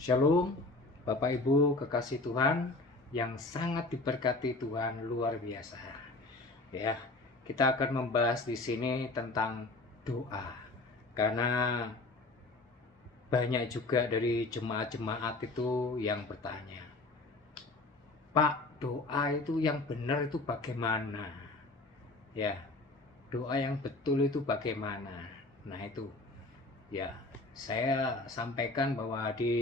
Shalom, Bapak Ibu kekasih Tuhan yang sangat diberkati Tuhan luar biasa. Ya, kita akan membahas di sini tentang doa. Karena banyak juga dari jemaat-jemaat itu yang bertanya, Pak, doa itu yang benar itu bagaimana? Ya, doa yang betul itu bagaimana? Nah, itu ya, saya sampaikan bahwa di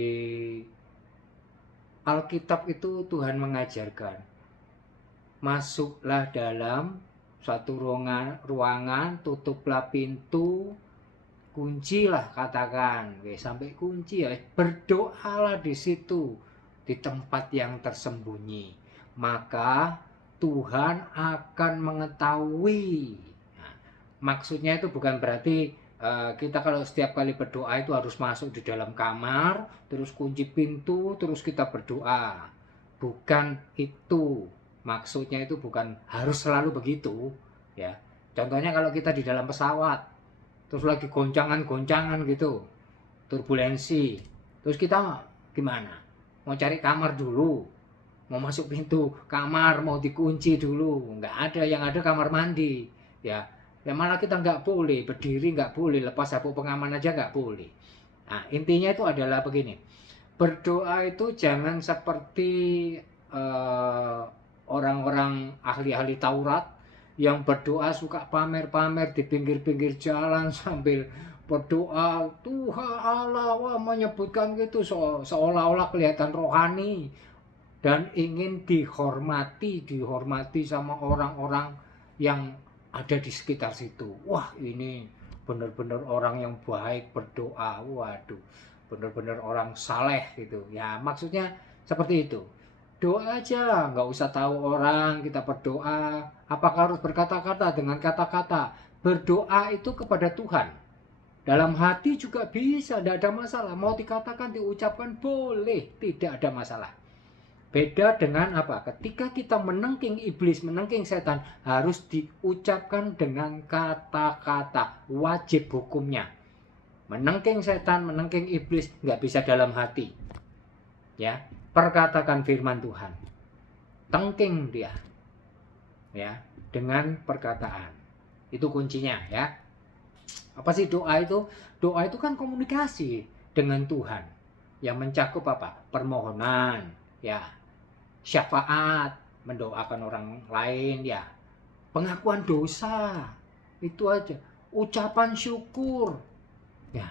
Alkitab itu Tuhan mengajarkan, masuklah dalam suatu ruangan, tutuplah pintu, kuncilah katakan, sampai kunci ya, berdoalah di situ, di tempat yang tersembunyi, maka Tuhan akan mengetahui. Nah, maksudnya itu bukan berarti kita kalau setiap kali berdoa itu harus masuk di dalam kamar, terus kunci pintu, terus kita berdoa. Bukan itu. Maksudnya itu bukan harus selalu begitu, ya. Contohnya kalau kita di dalam pesawat, terus lagi goncangan-goncangan gitu, turbulensi, terus kita gimana? Mau cari kamar dulu, mau masuk pintu kamar, mau dikunci dulu, nggak ada, yang ada kamar mandi, ya. Ya malah kita nggak boleh berdiri, nggak boleh lepas sabuk pengaman aja nggak boleh. Nah, intinya itu adalah begini, berdoa itu jangan seperti eh, orang-orang ahli-ahli Taurat yang berdoa suka pamer-pamer di pinggir-pinggir jalan sambil berdoa Tuhan Allah, wah, menyebutkan gitu seolah-olah kelihatan rohani dan ingin dihormati sama orang-orang yang ada di sekitar situ. Wah, ini benar-benar orang yang baik berdoa. Waduh, benar-benar orang saleh gitu. Ya, maksudnya seperti itu. Doa aja, nggak usah tahu orang, kita berdoa. Apakah harus berkata-kata dengan kata-kata? Berdoa itu kepada Tuhan. Dalam hati juga bisa, tidak ada masalah. Mau dikatakan, diucapkan, boleh, tidak ada masalah. Beda dengan apa? Ketika kita menengking iblis, menengking setan, harus diucapkan dengan kata-kata, wajib hukumnya. Menengking setan, menengking iblis, nggak bisa dalam hati. Ya, perkatakan firman Tuhan. Tengking dia, ya, dengan perkataan. Itu kuncinya, ya. Apa sih doa itu? Doa itu kan komunikasi dengan Tuhan yang mencakup apa? Permohonan, ya, syafaat, mendoakan orang lain, ya, pengakuan dosa, itu aja, ucapan syukur, ya,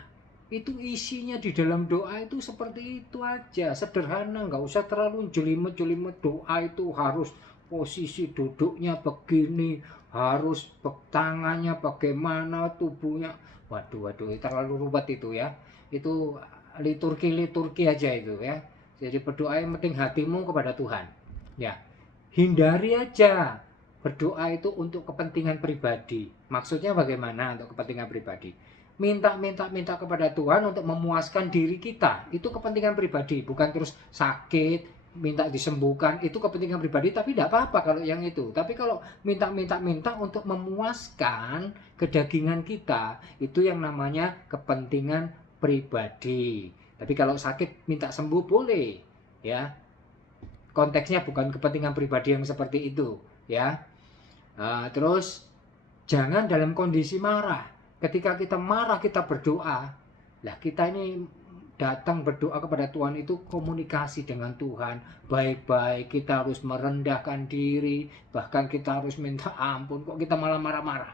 itu isinya di dalam doa itu seperti itu aja, sederhana, nggak usah terlalu jelimet-jelimet. Doa itu harus posisi duduknya begini, harus tangannya bagaimana, tubuhnya, waduh, terlalu ruwet itu, ya. Itu liturgi aja itu, ya. Jadi berdoa yang penting hatimu kepada Tuhan, ya. Hindari aja berdoa itu untuk kepentingan pribadi. Maksudnya bagaimana untuk kepentingan pribadi? Minta kepada Tuhan untuk memuaskan diri kita, itu kepentingan pribadi, bukan terus sakit minta disembuhkan, itu kepentingan pribadi, tapi tidak apa-apa kalau yang itu. Tapi kalau minta untuk memuaskan kedagingan kita, itu yang namanya kepentingan pribadi. Tapi kalau sakit minta sembuh boleh, ya. Konteksnya bukan kepentingan pribadi yang seperti itu, ya. Terus jangan dalam kondisi marah. Ketika kita marah kita berdoa, lah kita ini datang berdoa kepada Tuhan itu komunikasi dengan Tuhan baik-baik. Kita harus merendahkan diri, bahkan kita harus minta ampun. Kok kita malah marah-marah?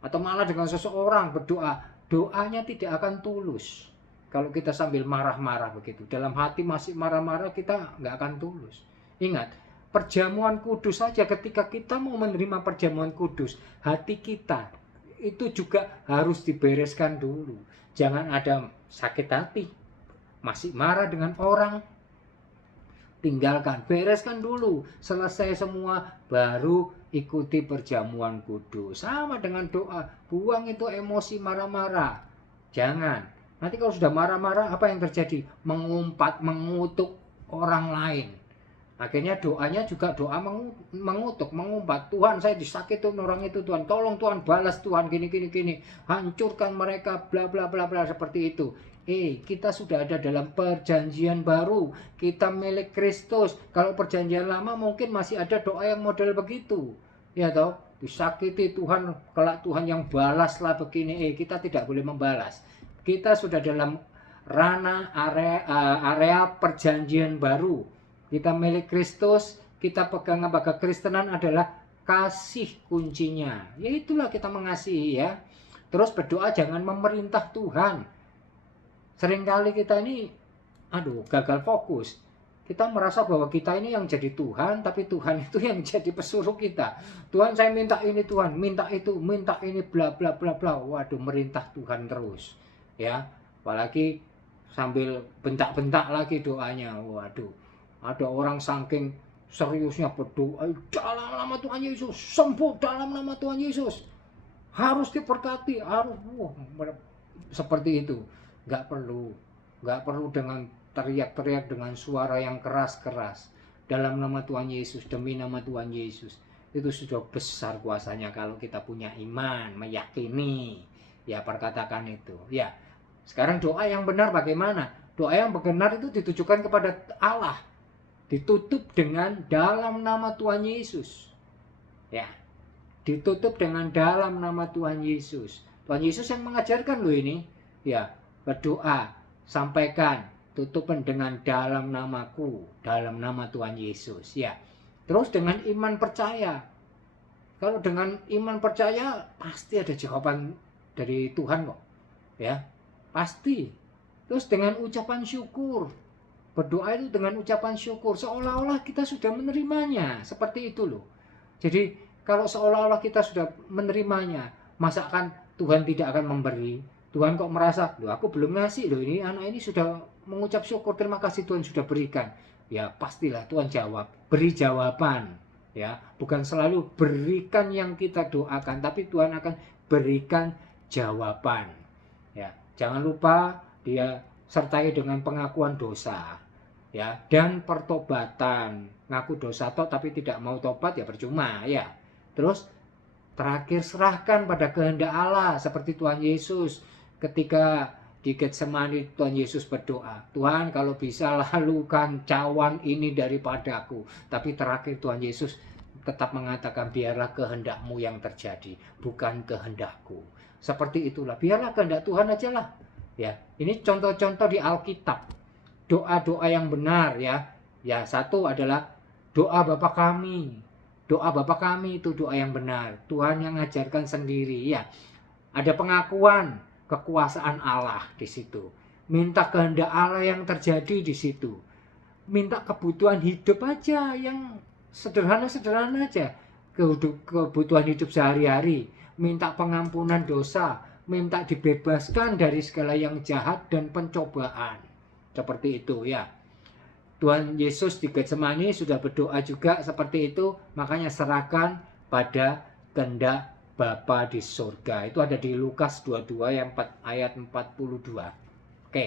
Atau malah dengan seseorang berdoa, doanya tidak akan tulus kalau kita sambil marah-marah begitu. Dalam hati masih marah-marah, kita nggak akan tulus. Ingat, perjamuan kudus saja, ketika kita mau menerima perjamuan kudus, hati kita itu juga harus dibereskan dulu. Jangan ada sakit hati, masih marah dengan orang, tinggalkan, bereskan dulu, selesai semua, baru ikuti perjamuan kudus. Sama dengan doa, buang itu emosi marah-marah. Jangan. Nanti kalau sudah marah-marah, apa yang terjadi? Mengumpat, mengutuk orang lain. Akhirnya doanya juga doa mengutuk, mengumpat. Tuhan, saya disakitin orang itu, Tuhan. Tolong Tuhan, balas Tuhan, gini. Hancurkan mereka, bla bla bla bla, seperti itu. Kita sudah ada dalam perjanjian baru. Kita milik Kristus. Kalau perjanjian lama mungkin masih ada doa yang model begitu. Ya toh, disakiti Tuhan, kelak Tuhan yang balaslah begini. Kita tidak boleh membalas. Kita sudah dalam ranah area perjanjian baru. Kita milik Kristus, kita pegang apa? Kekristenan adalah kasih kuncinya. Ya itulah kita mengasihi ya. Terus berdoa jangan memerintah Tuhan. Seringkali kita ini gagal fokus. Kita merasa bahwa kita ini yang jadi Tuhan, tapi Tuhan itu yang jadi pesuruh kita. Tuhan, saya minta ini, Tuhan, minta itu, minta ini, bla bla bla bla. Waduh, merintah Tuhan terus. Ya, apalagi sambil bentak-bentak lagi doanya. Waduh, ada orang saking seriusnya berdoa, dalam nama Tuhan Yesus, sembuh dalam nama Tuhan Yesus. Harus diberkati, harus seperti itu. Nggak perlu dengan teriak-teriak dengan suara yang keras-keras. Dalam nama Tuhan Yesus, demi nama Tuhan Yesus. Itu sudah besar kuasanya kalau kita punya iman, meyakini. Ya, perkatakan itu. Ya, sekarang doa yang benar bagaimana? Doa yang benar itu ditujukan kepada Allah. Ditutup dengan dalam nama Tuhan Yesus. Ya, ditutup dengan dalam nama Tuhan Yesus. Tuhan Yesus yang mengajarkan loh ini. Ya, berdoa, sampaikan, tutupkan dengan dalam namaku, dalam nama Tuhan Yesus. Ya, terus dengan iman percaya. Kalau dengan iman percaya pasti ada jawaban dari Tuhan kok. Ya, pasti. Terus dengan ucapan syukur. Berdoa itu dengan ucapan syukur, seolah-olah kita sudah menerimanya. Seperti itu loh. Jadi kalau seolah-olah kita sudah menerimanya, masakan Tuhan tidak akan memberi? Tuhan kok merasa, loh aku belum ngasih loh, ini anak ini sudah mengucap syukur, terima kasih Tuhan sudah berikan. Ya pastilah Tuhan jawab, beri jawaban. Ya, bukan selalu berikan yang kita doakan, tapi Tuhan akan berikan jawaban. Ya, jangan lupa dia sertai dengan pengakuan dosa. Ya, dan pertobatan. Ngaku dosa toh tapi tidak mau tobat ya percuma ya. Terus terakhir serahkan pada kehendak Allah seperti Tuhan Yesus ketika di Getsemani. Tuhan Yesus berdoa, Tuhan kalau bisa lalukan cawan ini daripadaku. Tapi terakhir Tuhan Yesus tetap mengatakan biarlah kehendakmu yang terjadi, bukan kehendakku. Seperti itulah, biarlah kehendak Tuhan aja lah. Ya, ini contoh-contoh di Alkitab. Doa-doa yang benar ya. Ya, satu adalah doa Bapa kami. Doa Bapa kami itu doa yang benar. Tuhan yang ngajarkan sendiri ya. Ada pengakuan kekuasaan Allah di situ. Minta kehendak Allah yang terjadi di situ. Minta kebutuhan hidup aja yang sederhana-sederhana aja. Kebutuhan hidup sehari-hari. Minta pengampunan dosa. Minta dibebaskan dari segala yang jahat dan pencobaan. Seperti itu ya. Tuhan Yesus di Getsemani sudah berdoa juga seperti itu. Makanya serahkan pada kehendak Bapa di surga. Itu ada di Lukas 22 ayat 42. Oke.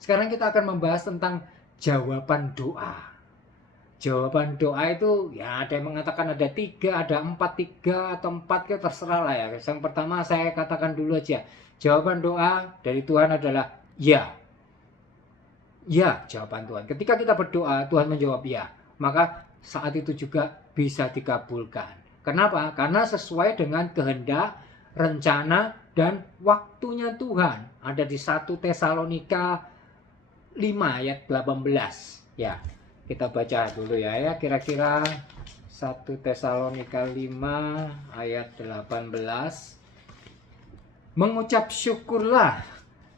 Sekarang kita akan membahas tentang jawaban doa. Jawaban doa itu ya ada yang mengatakan ada 3, ada 4, 3 atau 4, ya terserah lah ya. Yang pertama saya katakan dulu aja. Jawaban doa dari Tuhan adalah ya. Ya, jawaban Tuhan. Ketika kita berdoa, Tuhan menjawab ya. Maka saat itu juga bisa dikabulkan. Kenapa? Karena sesuai dengan kehendak, rencana, dan waktunya Tuhan. Ada di 1 Tesalonika 5 ayat 18. Ya, kita baca dulu ya. Kira-kira 1 Tesalonika 5 ayat 18. Mengucap syukurlah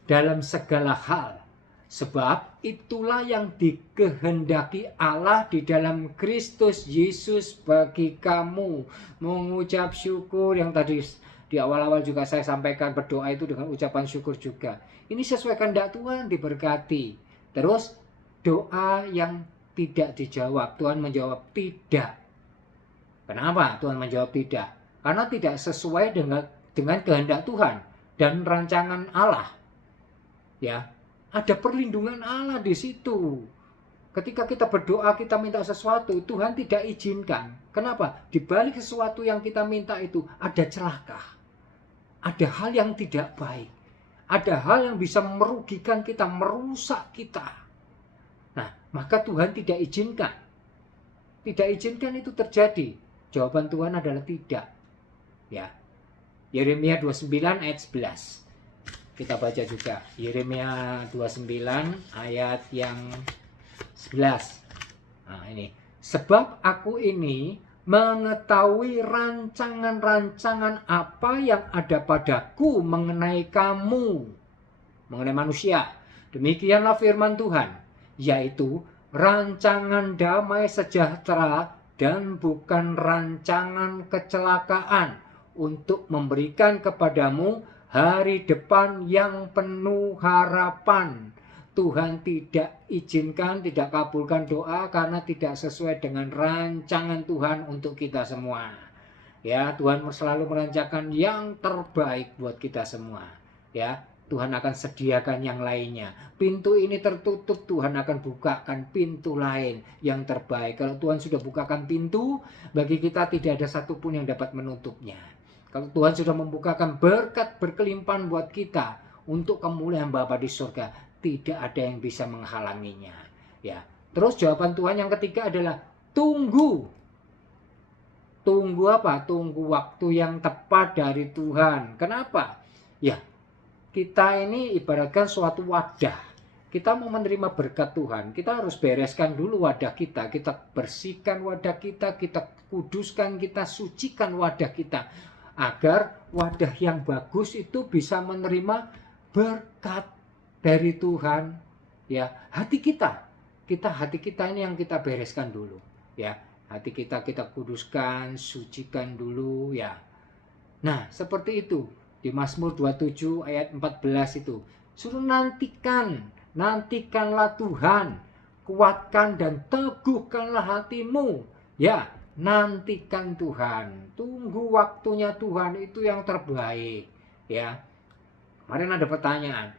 dalam segala hal. Sebab itulah yang dikehendaki Allah di dalam Kristus Yesus bagi kamu. Mengucap syukur yang tadi di awal-awal juga saya sampaikan, berdoa itu dengan ucapan syukur juga. Ini sesuai kehendak Tuhan, diberkati. Terus doa yang tidak dijawab, Tuhan menjawab tidak. Kenapa Tuhan menjawab tidak? Karena tidak sesuai dengan kehendak Tuhan dan rancangan Allah. Ya. Ada perlindungan Allah di situ. Ketika kita berdoa, kita minta sesuatu, Tuhan tidak izinkan. Kenapa? Di balik sesuatu yang kita minta itu ada celaka. Ada hal yang tidak baik. ada hal yang bisa merugikan kita, merusak kita. Nah, maka Tuhan tidak izinkan. Tidak izinkan itu terjadi. Jawaban Tuhan adalah tidak. Ya. Yeremia 29 ayat 11. Kita baca juga. Yeremia 29 ayat yang 11. Nah, ini. Sebab aku ini mengetahui rancangan-rancangan apa yang ada padaku mengenai kamu, mengenai manusia. Demikianlah firman Tuhan, yaitu rancangan damai sejahtera dan bukan rancangan kecelakaan, untuk memberikan kepadamu hari depan yang penuh harapan. Tuhan tidak izinkan, tidak kabulkan doa karena tidak sesuai dengan rancangan Tuhan untuk kita semua. Ya, Tuhan selalu merancangkan yang terbaik buat kita semua. Ya, Tuhan akan sediakan yang lainnya. Pintu ini tertutup, Tuhan akan bukakan pintu lain yang terbaik. Kalau Tuhan sudah bukakan pintu, bagi kita tidak ada satupun yang dapat menutupnya. Kalau Tuhan sudah membukakan berkat berkelimpahan buat kita untuk kemuliaan Bapa di surga, tidak ada yang bisa menghalanginya. Ya. Terus jawaban Tuhan yang ketiga adalah tunggu. Tunggu apa? Tunggu waktu yang tepat dari Tuhan. Kenapa? Ya, kita ini ibaratkan suatu wadah. Kita mau menerima berkat Tuhan, kita harus bereskan dulu wadah kita. Kita bersihkan wadah kita kuduskan, kita sucikan wadah kita. Agar wadah yang bagus itu bisa menerima berkat dari Tuhan. Ya, hati kita ini yang kita bereskan dulu. Ya, hati kita kuduskan, sucikan dulu. Ya, nah seperti itu di Mazmur 27 ayat 14 itu suruh nantikanlah Tuhan, kuatkan dan teguhkanlah hatimu. Ya, nantikan Tuhan, tunggu waktunya Tuhan, itu yang terbaik. Ya, kemarin ada pertanyaan,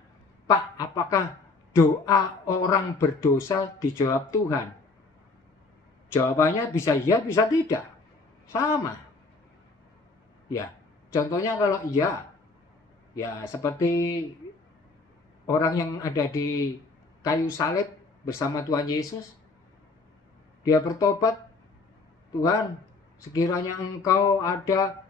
Pak, apakah doa orang berdosa dijawab Tuhan? Jawabannya bisa iya, bisa tidak, sama. Ya, contohnya kalau iya, ya seperti orang yang ada di kayu salib bersama Tuhan Yesus, dia bertobat, Tuhan, sekiranya Engkau ada,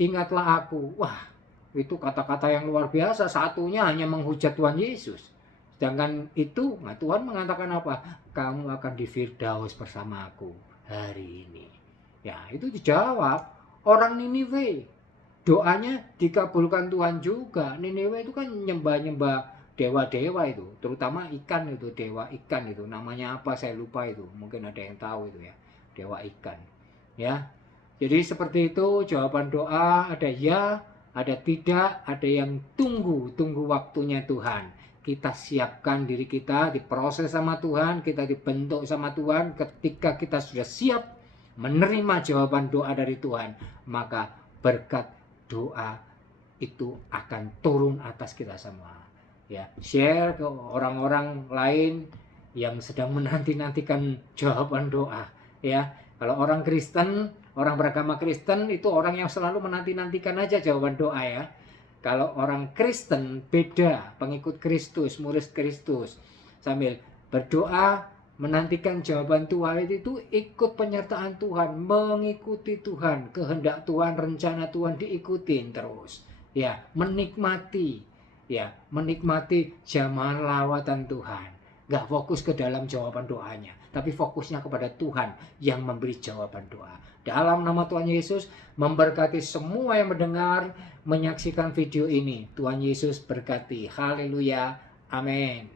ingatlah aku. Wah, itu kata-kata yang luar biasa. Satunya hanya menghujat Tuhan Yesus. Sedangkan itu, nah Tuhan mengatakan apa? Kamu akan di Firdaus bersama aku hari ini. Ya, itu dijawab. Orang Niniwe, doanya dikabulkan Tuhan juga. Niniwe itu kan nyembah-nyembah dewa-dewa itu. Terutama ikan itu, dewa ikan itu. Namanya apa saya lupa itu. Mungkin ada yang tahu itu ya. Dewa ikan. Ya. Jadi seperti itu jawaban doa, ada ya, ada tidak, ada yang tunggu waktunya Tuhan. Kita siapkan diri kita, diproses sama Tuhan, kita dibentuk sama Tuhan. Ketika kita sudah siap menerima jawaban doa dari Tuhan, maka berkat doa itu akan turun atas kita semua. Ya, share ke orang-orang lain yang sedang menanti-nantikan jawaban doa. Ya, kalau orang Kristen, orang beragama Kristen itu orang yang selalu menanti-nantikan aja jawaban doa ya. Kalau orang Kristen beda, pengikut Kristus, murid Kristus, sambil berdoa menantikan jawaban Tuhan itu ikut penyertaan Tuhan, mengikuti Tuhan, kehendak Tuhan, rencana Tuhan diikutin terus. Ya, menikmati zaman lawatan Tuhan. Gak fokus ke dalam jawaban doanya, tapi fokusnya kepada Tuhan yang memberi jawaban doa. Dalam nama Tuhan Yesus, memberkati semua yang mendengar, menyaksikan video ini. Tuhan Yesus berkati. Haleluya. Amin.